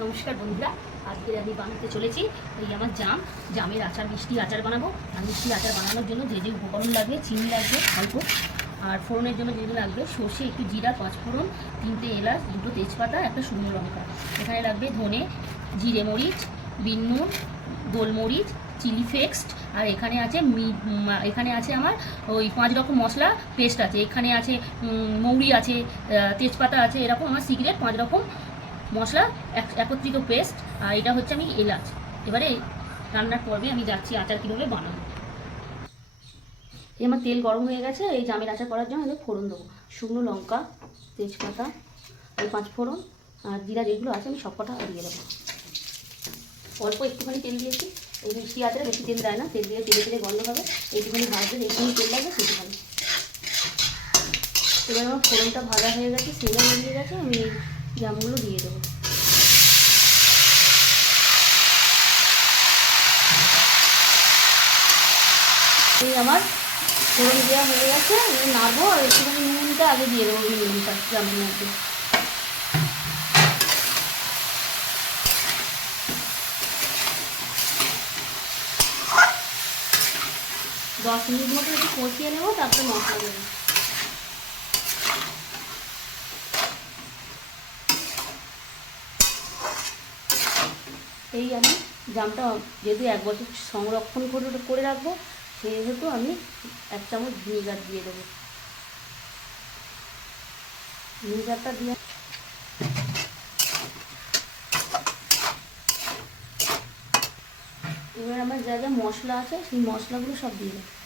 নমস্কার বন্ধুরা, আজকে আমি বানাতে চলেছি এই আমার জাম। জামের আচার, মিষ্টি আচার বানাবো। আর মিষ্টি আচার বানানোর জন্য যে যে উপকরণ লাগবে, চিনি লাগবে অল্প। আর ফোড়নের জন্য যেগুলো লাগবে, সর্ষে একটু জিরা পাঁচ ফোড়ন তিনটে এলাচ, দুটো তেজপাতা, একটা শুকনো লঙ্কা। এখানে লাগবে ধনে, জিরে মরিচ বিন্নুন গোলমরিচ, চিলি ফ্লেক্সড, আর এখানে আছে এখানে আছে আমার ওই পাঁচ রকম মশলা, পেস্ট আছে। এখানে আছে মৌরি আছে তেজপাতা আছে, এরকম আমার সিক্রেট পাঁচ রকম মশলা, এক- একত্রিত পেস্ট আর এটা হচ্ছে আমি এলাচ। এবারে রান্নার পর্বে আমি যাচ্ছি আচার কীভাবে বানাবো। এই আমার তেল গরম হয়ে গেছে, এই জামের আচার করার জন্য আমি ফোড়ন দেবো। শুকনো লঙ্কা, তেজপাতা, ওই পাঁচ ফোড়ন, আর জিরা যেগুলো আছে আমি সব কটা দিয়ে দেবো। অল্প একটুখানি তেল দিয়েছি, এই মিষ্টি আচারে বেশি তেল দেয় না, তেল দিয়ে তেলে তেলে গন্ধ হবে এইটুখানি ভাজবে এইটুখানি তেল লাগবে সেইটুখানি এবার আমার ফোড়নটা ভাজা হয়ে গেছে সেটা বেরিয়ে গেছে, আমি এই জামগুলো দিয়ে দেবো। এই আমার ফোড়ন দেওয়া হয়ে গেছে আমি নাড়বো আর একটুখানি নুনটা আগে দিয়ে দেবো ওই নুনটা জামের মধ্যে দশ মিনিট মতো একটু কষিয়ে নেব, তারপরে মশলা দেবো। এই আমি জামটা যেহেতু এক বছর সংরক্ষণ করে করে রাখব, সেহেতু আমি এক চামচ ভিনিগার দিয়ে দেবো। ভিনিগারটা দিয়ে এবার আমার যা যা মশলা আছে, সেই মশলাগুলো সব দিয়ে দেবো।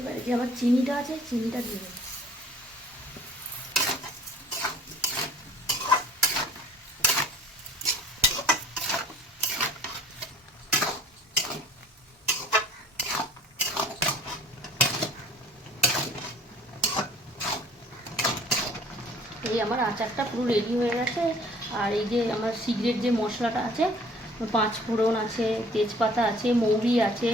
এবারে যে আমার চিনিটা আছে, চিনিটা দিয়ে দেবো আমার আচারটা পুরো রেডি হয়ে গেছে। আর এই যে আমার সিগারেট যে মশলাটা আছে, পাঁচ ফোড়ন আছে, তেজপাতা আছে, মৌরি আছে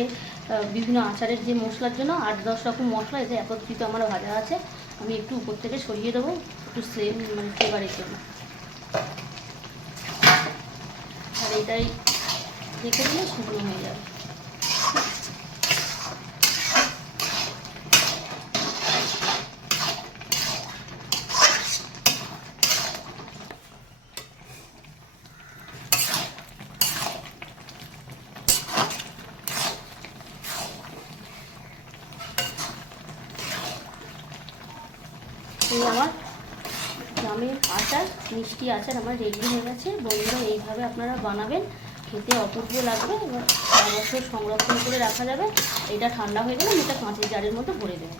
বিভিন্ন আচারের যে মশলার জন্য আট দশ রকম মশলা এতে একত্রিত আমার ভাজা আছে। আমি একটু উপর থেকে সরিয়ে দেবো, একটু সেম মানে ফ্লেভারের জন্য। আর এটাই দেখে দিলে শুকনো হয়ে যাবে। এই আমার জামের আচার, মিষ্টি আচার আমার রেডি হয়ে গেছে। বন্ধুরা, এইভাবে আপনারা বানাবেন। খেতে অপূর্ব লাগবে এবং বছর সংরক্ষণ করে রাখা যাবে। এটা ঠান্ডা হয়ে গেলে এটা কাঁচের জারের মতো ভরে দেবো।